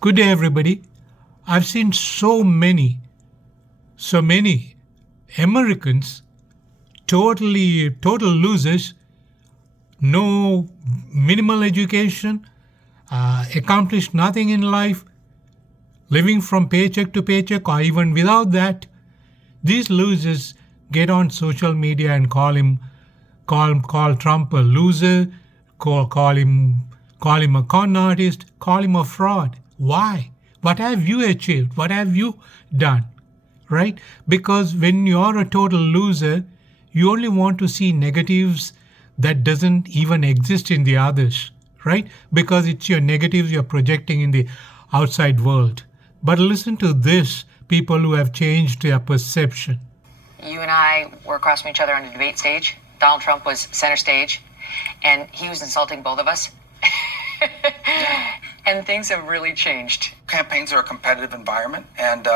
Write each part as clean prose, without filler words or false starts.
Good day, everybody. I've seen so many Americans total losers, no minimal education, accomplished nothing in life, living from paycheck to paycheck, or even without that. These losers get on social media and call Trump a loser, call him a con artist, call him a fraud. Why? What have you achieved? What have you done? Right? Because when you're a total loser, you only want to see negatives that doesn't even exist in the others, right? Because it's your negatives you're projecting in the outside world. But listen to this, people who have changed their perception. You and I were across from each other on the debate stage. Donald Trump was center stage, and he was insulting both of us. And things have really changed. Campaigns are a competitive environment, and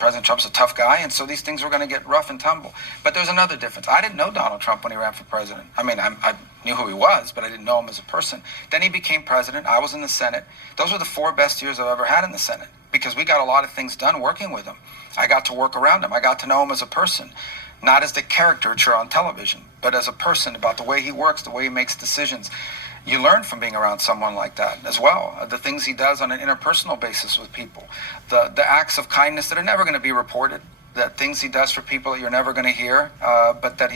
President Trump's a tough guy, and so these things were going to get rough and tumble. But there's another difference. I didn't know Donald Trump when he ran for president. I mean, I knew who he was, but I didn't know him as a person. Then he became president. I was in the Senate. Those were the 4 best years I've ever had in the Senate because we got a lot of things done working with him. I got to work around him. I got to know him as a person, not as the caricature on television, but as a person, about the way he works, the way he makes decisions. You learn from being around someone like that as well. The things he does on an interpersonal basis with people, the acts of kindness that are never going to be reported, the things he does for people that you're never going to hear, but that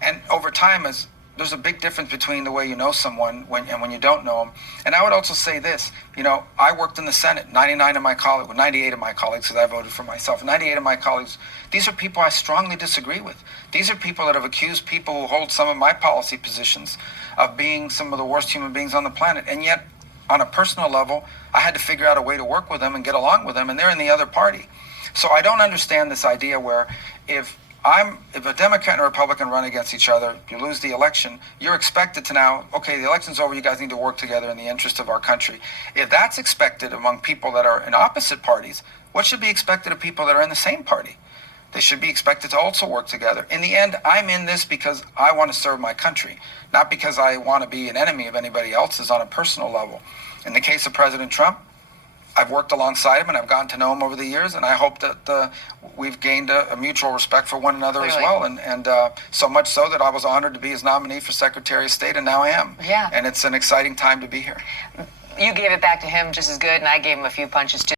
and over time, there's a big difference between the way you know someone when you don't know them. And I would also say this, I worked in the Senate, 98 of my colleagues, because I voted for myself, 98 of my colleagues, these are people I strongly disagree with. These are people that have accused people who hold some of my policy positions of being some of the worst human beings on the planet. And yet, on a personal level, I had to figure out a way to work with them and get along with them, and they're in the other party. So I don't understand this idea where if a Democrat and a Republican run against each other, you lose the election, you're expected to now, okay, the election's over, you guys need to work together in the interest of our country. If that's expected among people that are in opposite parties, what should be expected of people that are in the same party? They should be expected to also work together. In the end, I'm in this because I want to serve my country, not because I want to be an enemy of anybody else's on a personal level. In the case of President Trump, I've worked alongside him and I've gotten to know him over the years, and I hope that we've gained a mutual respect for one another as well, and so much so that I was honored to be his nominee for Secretary of State, and now I am. Yeah. And it's an exciting time to be here. You gave it back to him just as good, and I gave him a few punches too.